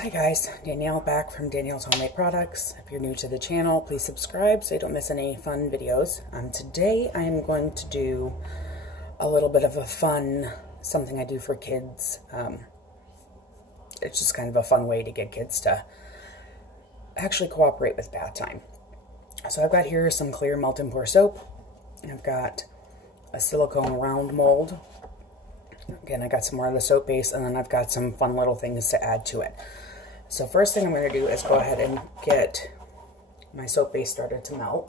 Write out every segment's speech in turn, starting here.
Hi guys, Danielle back from Danielle's Homemade Products. If you're new to the channel, please subscribe so you don't miss any fun videos. Today I'm going to do a little bit of a fun, something I do for kids. It's just kind of a fun way to get kids to actually cooperate with bath time. So I've got here some clear melt and pour soap. I've got a silicone round mold. Again, I got some more of the soap base, and then I've got some fun little things to add to it. So first thing I'm going to do is go ahead and get my soap base started to melt.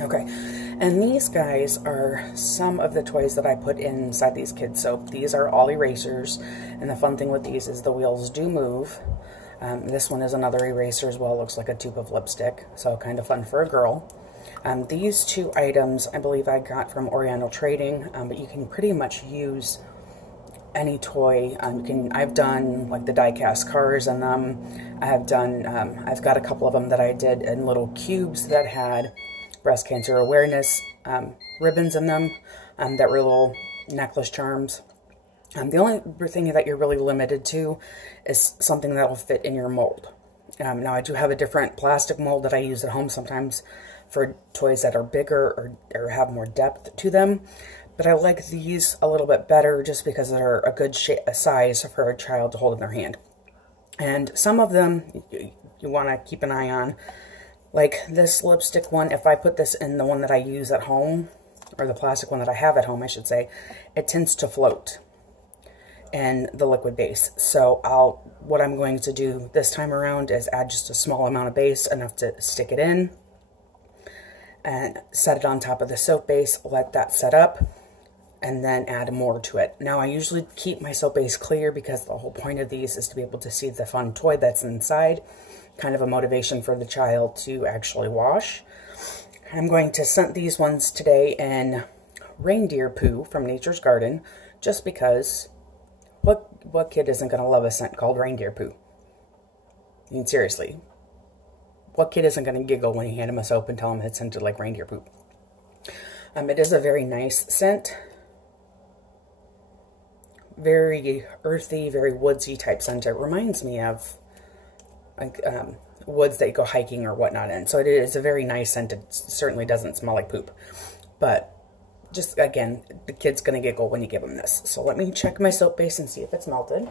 Okay, and these guys are some of the toys that I put inside these kids' soap. These are all erasers, and the fun thing with these is the wheels do move. This one is another eraser as well. It looks like a tube of lipstick, so kind of fun for a girl. These two items I believe I got from Oriental Trading, but you can pretty much use any toy. I've done like the die-cast cars in them. I've got a couple of them that I did in little cubes that had breast cancer awareness ribbons in them that were little necklace charms. The only thing that you're really limited to is something that will fit in your mold. Now I do have a different plastic mold that I use at home sometimes for toys that are bigger or have more depth to them, but I like these a little bit better just because they're a good size for a child to hold in their hand. And some of them you want to keep an eye on. Like this lipstick one, if I put this in the one that I use at home, or the plastic one that I have at home, I should say, it tends to float in the liquid base. So what I'm going to do this time around is add just a small amount of base, enough to stick it in, and set it on top of the soap base, let that set up, and then add more to it. Now I usually keep my soap base clear because the whole point of these is to be able to see the fun toy that's inside. Kind of a motivation for the child to actually wash. I'm going to scent these ones today in reindeer poo from Nature's Garden, just because what kid isn't going to love a scent called reindeer poo? I mean, seriously. What kid isn't going to giggle when you hand him a soap and tell him it's scented like reindeer poop? It is a very nice scent. Very earthy, very woodsy type scent. It reminds me of like woods that you go hiking or whatnot in. So it is a very nice scent. It certainly doesn't smell like poop. But just, again, the kid's going to giggle when you give them this. So let me check my soap base and see if it's melted.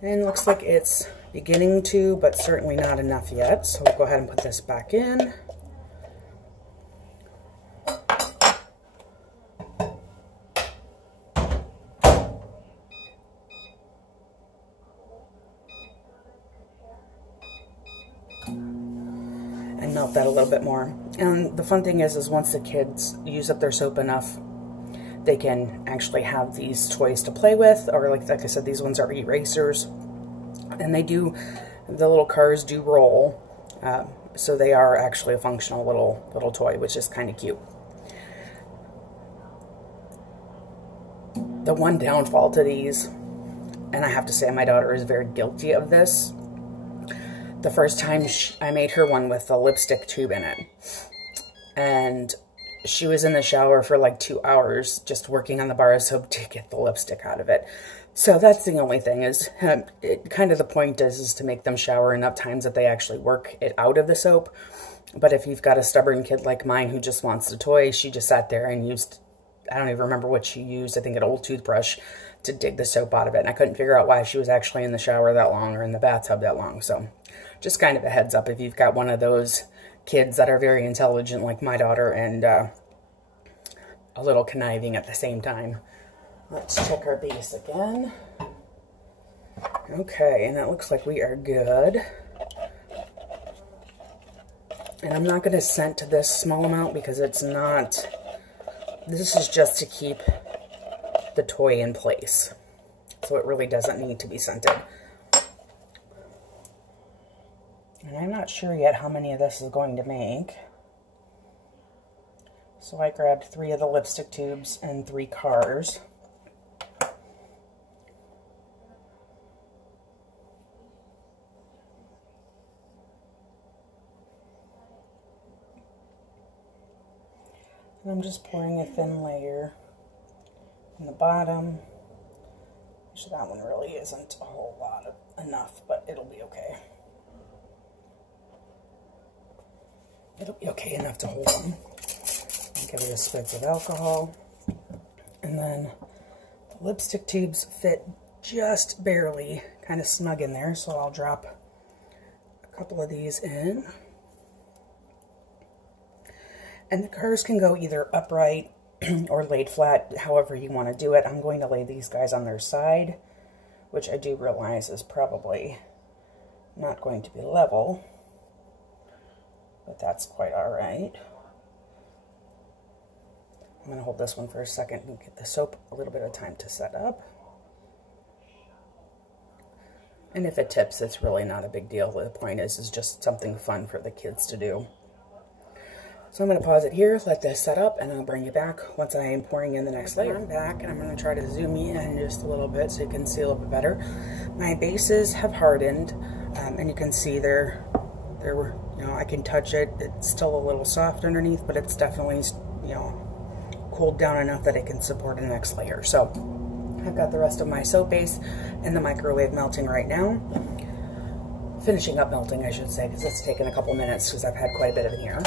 And it looks like it's beginning to, but certainly not enough yet. So we'll go ahead and put this back in. And melt that a little bit more. And the fun thing is once the kids use up their soap enough, they can actually have these toys to play with, or like I said, these ones are erasers, and the little cars do roll, so they are actually a functional little toy, which is kind of cute. The one downfall to these, and I have to say my daughter is very guilty of this, the first time I made her one with a lipstick tube in it, and she was in the shower for like 2 hours just working on the bar of soap to get the lipstick out of it. So that's the only thing is, kind of the point is to make them shower enough times that they actually work it out of the soap. But if you've got a stubborn kid like mine who just wants the toy, she just sat there and used, I don't even remember what she used, I think an old toothbrush to dig the soap out of it. And I couldn't figure out why she was actually in the shower that long or in the bathtub that long. So just kind of a heads up if you've got one of those kids that are very intelligent like my daughter and a little conniving at the same time. Let's check our base again. Okay, and it looks like we are good. And I'm not going to scent this small amount because it's not, this is just to keep the toy in place. So it really doesn't need to be scented. And I'm not sure yet how many of this is going to make. So I grabbed 3 of the lipstick tubes and 3 cars. And I'm just pouring a thin layer on the bottom. Actually, that one really isn't a whole lot of enough, but it'll be okay. It'll be okay enough to hold them. Give it a spritz of alcohol. And then the lipstick tubes fit just barely, kind of snug in there, so I'll drop a couple of these in. And the cars can go either upright or laid flat, however you want to do it. I'm going to lay these guys on their side, which I do realize is probably not going to be level, but that's quite all right. I'm going to hold this one for a second and get the soap a little bit of time to set up. And if it tips, it's really not a big deal. The point is just something fun for the kids to do. So I'm going to pause it here, let this set up, and I'll bring you back once I am pouring in the next layer. I'm back, and I'm going to try to zoom you in just a little bit so you can see a little bit better. My bases have hardened, and you can see they're, you know, I can touch it. It's still a little soft underneath, but it's definitely, you know, cooled down enough that it can support the next layer. So I've got the rest of my soap base in the microwave melting right now. Finishing up melting, I should say, because it's taken a couple minutes because I've had quite a bit of it here.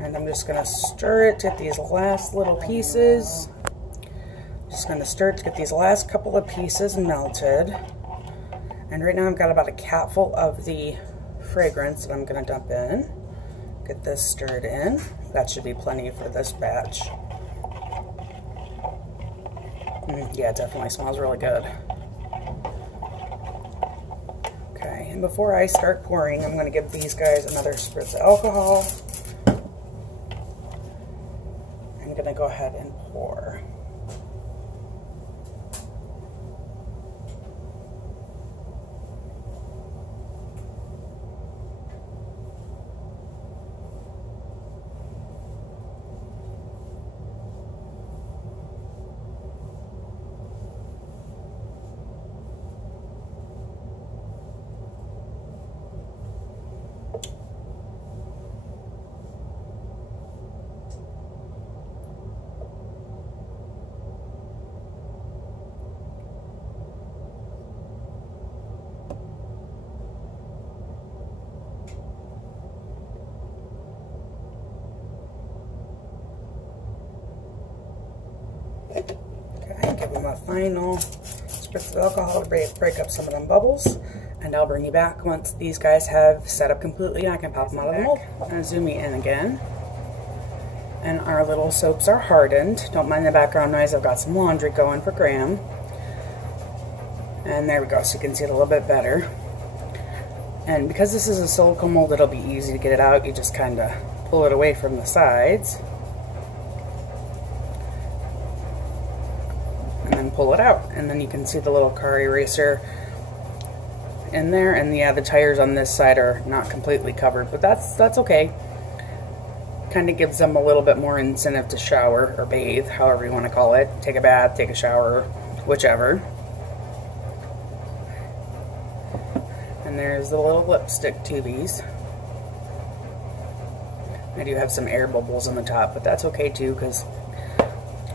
And I'm just going to stir it to get these last little pieces. Just going to stir it to get these last couple of pieces melted. And right now I've got about a capful of the fragrance that I'm going to dump in. Get this stirred in. That should be plenty for this batch. Yeah, it definitely smells really good. Okay, and before I start pouring, I'm going to give these guys another spritz of alcohol. I'm going to go ahead and pour. Okay, give them a final spritz of alcohol to break up some of them bubbles, and I'll bring you back once these guys have set up completely and I can pop them out of the mold. I'm going to zoom you in again. And our little soaps are hardened. Don't mind the background noise, I've got some laundry going for Graham. And there we go, so you can see it a little bit better. And because this is a silicone mold, it'll be easy to get it out. You just kind of pull it away from the sides. And then pull it out. And then you can see the little car eraser in there. And yeah, the tires on this side are not completely covered, but that's okay. Kind of gives them a little bit more incentive to shower or bathe, however you want to call it. Take a bath, take a shower, whichever. And there's the little lipstick tubies. I do have some air bubbles on the top, but that's okay too, because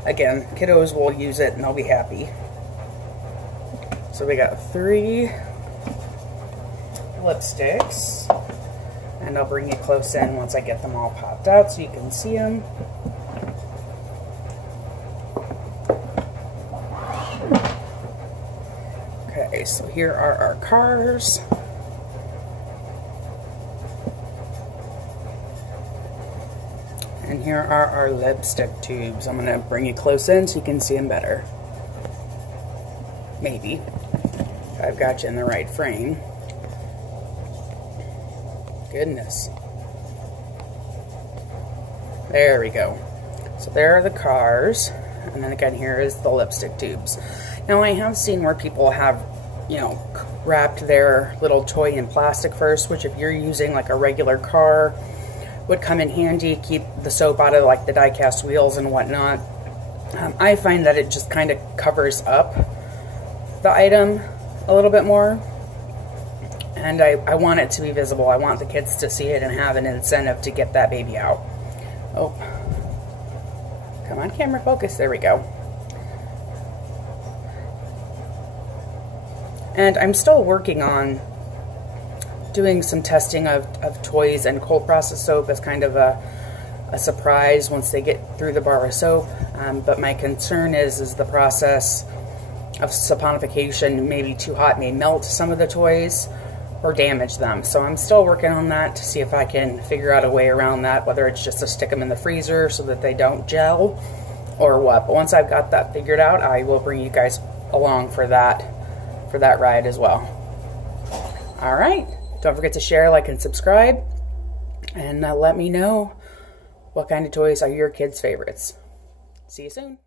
again, kiddos will use it and they'll be happy. So we got 3 lipsticks. And I'll bring you close in once I get them all popped out so you can see them. Okay, so here are our cars. And here are our lipstick tubes. I'm going to bring you close in so you can see them better. Maybe. I've got you in the right frame. Goodness. There we go. So there are the cars, and then again here is the lipstick tubes. Now I have seen where people have, you know, wrapped their little toy in plastic first, which if you're using like a regular car would come in handy, keep the soap out of like the die-cast wheels and whatnot. I find that it just kind of covers up the item a little bit more. And I want it to be visible. I want the kids to see it and have an incentive to get that baby out. Oh, come on, camera, focus. There we go. And I'm still working on doing some testing of toys and cold process soap as kind of a surprise once they get through the bar of soap. But my concern is the process of saponification may be too hot, may melt some of the toys or damage them. So I'm still working on that to see if I can figure out a way around that, whether it's just to stick them in the freezer so that they don't gel or what. But once I've got that figured out, I will bring you guys along for that ride as well. All right, don't forget to share, like, and subscribe, and let me know what kind of toys are your kids' favorites. See you soon.